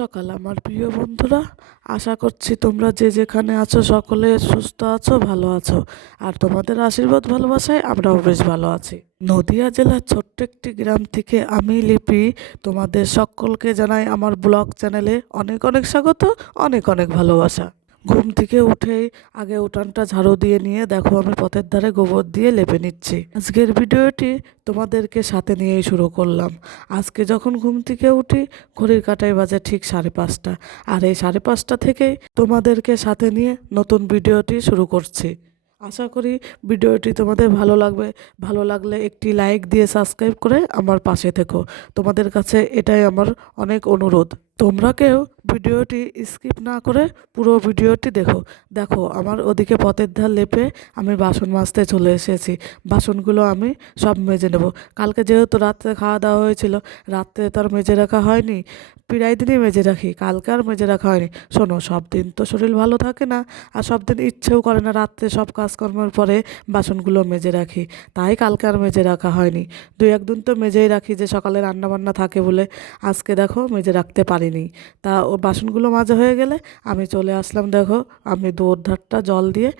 সকাল, আমার প্রিয় বন্ধুরা, আশা করছি তোমরা যে যেখানে আছো সকলে সুস্থ আছো, ভালো আছো। আর তোমাদের আশীর্বাদ ভালোবাসায় আমরাও বেশ ভালো আছি। নদিয়া জেলার ছোট্ট একটি গ্রাম থেকে আমি লিপি। তোমাদের সকলকে জানাই আমার ব্লগ চ্যানেলে অনেক অনেক স্বাগত, অনেক অনেক ভালোবাসা। ঘুম থেকে উঠেই আগে উঠানটা ঝাড়ু দিয়ে নিয়ে দেখো আমি পথের ধারে গোবর দিয়ে লেপে নিচ্ছি। আজকের ভিডিওটি তোমাদেরকে সাথে নিয়েই শুরু করলাম। আজকে যখন ঘুম থেকে উঠি, ঘড়ির কাটায় বাজে ঠিক সাড়ে পাঁচটা। আর এই সাড়ে পাঁচটা থেকেই তোমাদেরকে সাথে নিয়ে নতুন ভিডিওটি শুরু করছি। আশা করি ভিডিওটি তোমাদের ভালো লাগবে। ভালো লাগলে একটি লাইক দিয়ে সাবস্ক্রাইব করে আমার পাশে থেকো। তোমাদের কাছে এটাই আমার অনেক অনুরোধ। তোমরা কেউ ভিডিওটি স্কিপ না করে পুরো ভিডিওটি দেখো। দেখো, আমার ওদিকে পথের ধার লেপে আমি বাসন মাজতে চলে এসেছি। বাসনগুলো আমি সব মেজে নেব। কালকে যেহেতু রাত্রে খাওয়া দাওয়া হয়েছিল, রাত্রে তো আর মেজে রাখা হয়নি। প্রায় দিনই মেজে রাখি, কালকে আর মেজে রাখা হয়নি। শোনো, সব দিন তো শরীর ভালো থাকে না, আর সব দিন ইচ্ছেও করে না রাত্রে সব কাজকর্মের পরে বাসনগুলো মেজে রাখি। তাই কালকে আর মেজে রাখা হয়নি। দুই একদিন তো মেজেই রাখি যে সকালে রান্না বান্না থাকে বলে। আজকে দেখো, মেজে রাখতে পারিনি তা ও বাসনগুলো মাজা হয়ে গেলে আমি চলে আসলাম, দেখো, আমি দৌড় ধারটা জল দিয়ে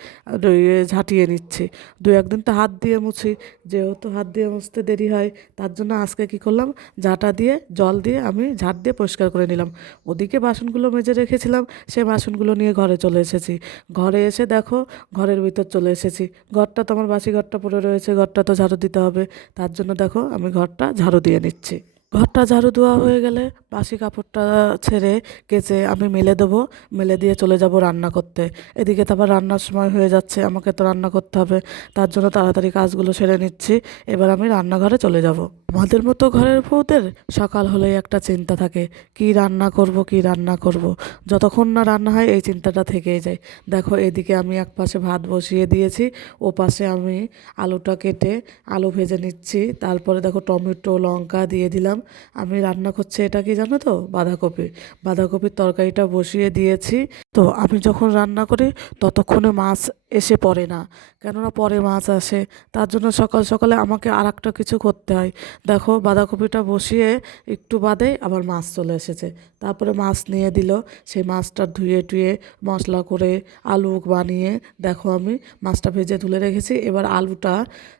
ঝাঁটিয়ে নিচ্ছি। দু একদিন তো হাত দিয়ে মুছি, যেহেতু হাত দিয়ে মুছতে দেরি হয়, তার জন্য আজকে কি করলাম, ঝাঁটা দিয়ে, জল দিয়ে আমি ঝাঁট দিয়ে পরিষ্কার করে নিলাম। ওদিকে বাসনগুলো মেজে রেখেছিলাম সে বাসনগুলো নিয়ে ঘরে চলে এসেছি। ঘরে এসে দেখো, ঘরের ভিতর চলে এসেছি। ঘরটা তো আমার বাসি ঘরটা পড়ে রয়েছে, ঘরটা তো ঝাড়ু দিতে হবে। তার জন্য দেখো, আমি ঘরটা ঝাড়ু দিয়ে নিচ্ছি। ঘরটা ঝাড়ু দেওয়া হয়ে গেলে বাসি কাপড়টা ছেড়ে কেচে আমি মেলে দেবো, মেলে দিয়ে চলে যাব রান্না করতে। এদিকে তো আবার রান্নার সময় হয়ে যাচ্ছে, আমাকে তো রান্না করতে হবে। তার জন্য তাড়াতাড়ি কাজগুলো সেরে নিচ্ছি। এবার আমি রান্নাঘরে চলে যাব। আমাদের মতো ঘরের বউদের সকাল হলেই একটা চিন্তা থাকে, কি রান্না করব, কি রান্না করব। যতক্ষণ না রান্না হয় এই চিন্তাটা থেকেই যায়। দেখো, এদিকে আমি এক পাশে ভাত বসিয়ে দিয়েছি, ও পাশে আমি আলুটা কেটে আলু ভেজে নিচ্ছি। তারপরে দেখো টমেটো, লঙ্কা দিয়ে দিলাম। আমি রান্না করছি এটা কি জানো তো? বাঁধাকপি। বাঁধাকপির তরকারিটা বসিয়ে দিয়েছি। তো আমি যখন রান্না করি, ততক্ষণে মাছ এসে পড়ে না। কেননা পরে মাছ আসে, তার জন্য সকাল সকালে আমাকে আর একটা কিছু করতে হয়। দেখো, বাঁধাকপিটা বসিয়ে একটু বাদে আবার মাছ চলে এসেছে। তারপরে মাছ নিয়ে দিল, সেই মাছটা ধুয়ে টুয়ে মশলা করে আলু বানিয়ে, দেখো আমি মাছটা ভেজে তুলে রেখেছি। এবার আলুটা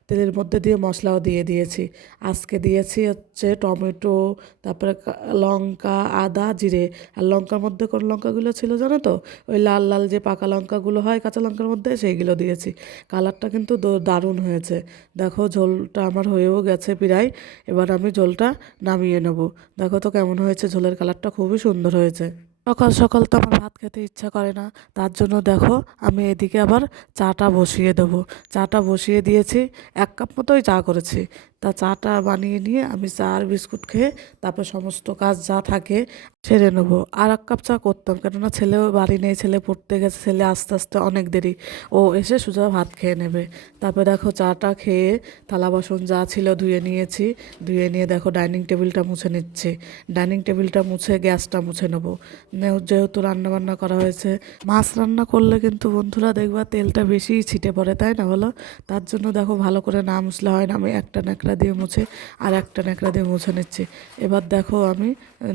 তেলের মধ্যে দিয়ে মশলাও দিয়ে দিয়েছি। আজকে দিয়েছি হচ্ছে টমেটো, তারপরে লঙ্কা, আদা, জিরে। আর লঙ্কার মধ্যে কোন লঙ্কাগুলো ছিল জানো তো? ওই লাল লাল যে পাকা লঙ্কাগুলো হয় কাঁচা লঙ্কার মধ্যে সেইগুলো দিয়েছি। কালারটা কিন্তু দারুণ হয়েছে। দেখো ঝোলটা আমার হয়েও গেছে প্রায়। এবার আমি ঝোলটা নামিয়ে নেব। দেখো তো কেমন হয়েছে ঝোলের কালারটা, খুবই সুন্দর হয়েছে। সকাল সকাল তো আমার ভাত খেতে ইচ্ছা করে না। তার জন্য দেখো আমি এদিকে আবার চাটা বসিয়ে দেবো। চাটা বসিয়ে দিয়েছি, এক কাপ মতোই চা করেছি। তা চাটা বানিয়ে নিয়ে আমি চা আর বিস্কুট খেয়ে তারপর সমস্ত কাজ যা থাকে সেরে নেব। আর এক কাপ চা করতাম, কেননা ছেলেও বাড়ি নেই, ছেলে পড়তে গেছে, ছেলে আস্তে আস্তে অনেক দেরি। ও এসে সোজা ভাত খেয়ে নেবে। তারপরে দেখো চাটা খেয়ে থালা বাসন যা ছিল ধুয়ে নিয়েছি। ধুয়ে নিয়ে দেখো ডাইনিং টেবিলটা মুছে নিচ্ছি। ডাইনিং টেবিলটা মুছে গ্যাসটা মুছে নেব। নে- যেহেতু রান্নাবান্না করা হয়েছে, মাছ রান্না করলে কিন্তু বন্ধুরা দেখবা তেলটা বেশিই ছিটে পড়ে, তাই না বলো? তার জন্য দেখো ভালো করে না মুছলে হয় না, আমি একটা ন্যাকড়া দিয়ে মুছে আর একটা ন্যাকড়া দিয়ে মুছে নিচ্ছি। এবার দেখো আমি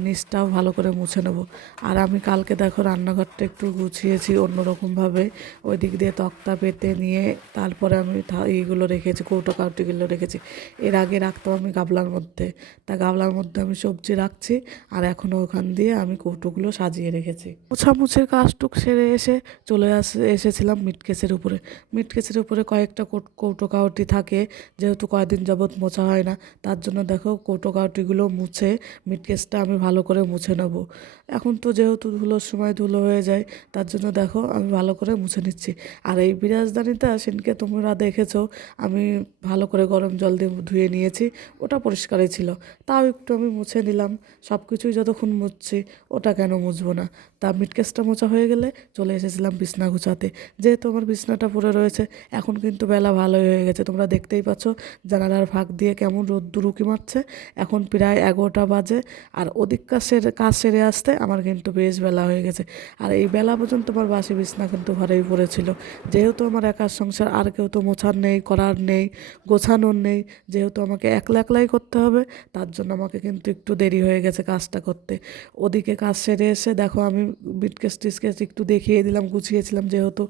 নিচটাও ভালো করে মুছে নেব। আর আমি কালকে দেখো রান্নাঘরটা একটু গুছিয়েছি অন্যরকমভাবে। ওই দিক দিয়ে তক্তা পেতে নিয়ে তারপরে আমি এইগুলো রেখেছি, কৌটো কাউটিগুলো রেখেছি। এর আগে রাখতাম আমি গাবলার মধ্যে। তা গাবলার মধ্যে আমি সবজি রাখছি আর এখনও ওখান দিয়ে আমি কৌটোগুলো সাজিয়ে রেখেছি। মোছামুছির কাজটুক সেরে এসে চলে আস, এসেছিলাম মিটকেসের উপরে। মিটকেসের উপরে কয়েকটা কৌটো কাউটি থাকে। যেহেতু কয়েকদিন যাবৎ মোছা হয় না। তার জন্য দেখো কৌটো কাউটিগুলো মুছে মিটকেসটা আমি ভালো করে মুছে নেব। এখন তো যেহেতু ধুলোর সময় ধুলো হয়ে যায়, তার জন্য দেখো আমি ভালো করে মুছে নিচ্ছি। আর এই বিরাজদানিটা সেদিনকে তোমরা দেখেছ, আমি ভালো করে গরম জল দিয়ে ধুয়ে নিয়েছি, ওটা পরিষ্কারই ছিল। তাও একটু আমি মুছে নিলাম সব কিছুই যতক্ষণ মুছছি, ওটা কেন মুছবো না? তা মিটকেসটা মোছা হয়ে গেলে চলে এসেছিলাম বিছনা গুছাতে। যেহেতু আমার বিছনাটা পড়ে রয়েছে, এখন কিন্তু বেলা ভালোই হয়ে গেছে, তোমরা দেখতেই পাচ্ছ জানালার ফাঁক দিয়ে কেমন রোদ্দুর উকি মারছে। এখন প্রায় এগারোটা বাজে আর ওদিক কাজ সেরে কাজ সেরে আসতে আমার কিন্তু বেশ বেলা হয়ে গেছে। আর এই বেলা পর্যন্ত আমার বাসি বিছনা কিন্তু ঘরেই পড়েছিল। যেহেতু আমার একার সংসার, আর কেউ তো মোছার নেই, করার নেই, গোছানোর নেই, যেহেতু আমাকে একলা একলাই করতে হবে, তার জন্য আমাকে কিন্তু একটু দেরি হয়ে গেছে কাজটা করতে। ওদিকে কাজ সেরে এসে দেখো আমি বিটকেস টিটকেস একটু দেখিয়ে দিলাম গুছিয়েছিলাম যেহেতু।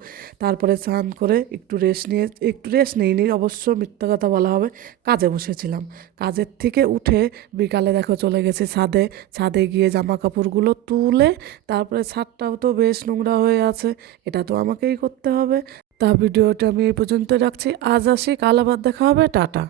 তারপরে স্নান করে একটু রেস্ট নিয়ে, একটু রেস্ট নিইনি, অবশ্য মিথ্যা কথা বলা হবে, কাজে বসেছিলাম। কাজের থেকে উঠে বিকালে দেখো চলে গেছি ছাদে। ছাদে গিয়ে জামা কাপড়গুলো তুলে তারপরে ছাদটাও তো বেশ নোংরা হয়ে আছে, এটা তো আমাকেই করতে হবে। তা ভিডিওটা আমি এই পর্যন্ত রাখছি। আজ আসি, কাল আবার দেখা হবে, টাটা।